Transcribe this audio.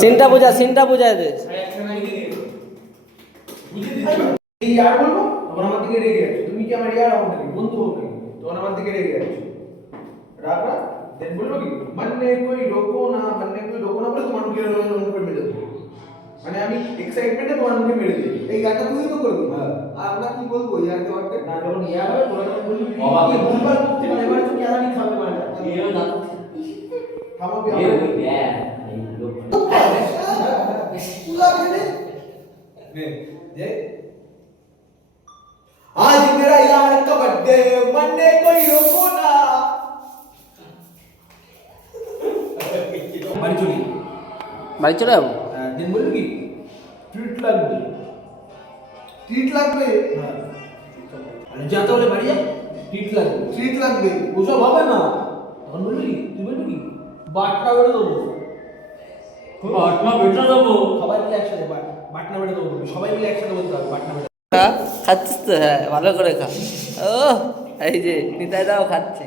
সিনটা বোঝায় দে। এই ইয়ার বলবো তখন আমার দিকে রেগে যাচ্ছে, তুমি কি আমার ইয়ার হও নাকি, বন্ধু হও নাকি, তখন আমার দিকে রেগে যাচ্ছে, রাগ রাগ দেন বলবো কি মানে কোই রোকো না, মানে কোই রোকো না বলে তোমার মুখে মুখে মেরে দেবো, মানে আমি এক্সাইটমেন্টে তোমার মুখে মেরে দিই। এই গানটা তুই তো করবি। হ্যাঁ। আর আমরা কি বলবো ইয়ারকে ওয়ার্ডে? না যখন ইয়ার হবে তোরা তখন বলবি বাবা, কি ভুলভাল করতে পারে, এবার তুমি আলাদা খাবে মানে থামাবি নে যে आज मेरा यार का बर्थडे मन्ने कोई रोको ना, বাড়ি চলি বাড়ি চলে যাবো। দিন বলবি কি ট্রিট লাগবে, ট্রিট লাগবে। হ্যাঁ আরে যা তাহলে বাড়ি যা, ট্রিট লাগবে, ট্রিট লাগবে। ওসব হবে না, তখন বলবি কি তুই বলবি কি বাটনা বেড়ে দেবো, বাটনা বেটা দেবো। সবাই মিলে একসাথে বাটনা বেড়ে দেবো, সবাই মিলে একসাথে বলতে হবে বাটনা বেড়ে। খাচ্ছিস তো? হ্যাঁ, ভালো করে খা। ও এই যে নিতাই দাও খাচ্ছে।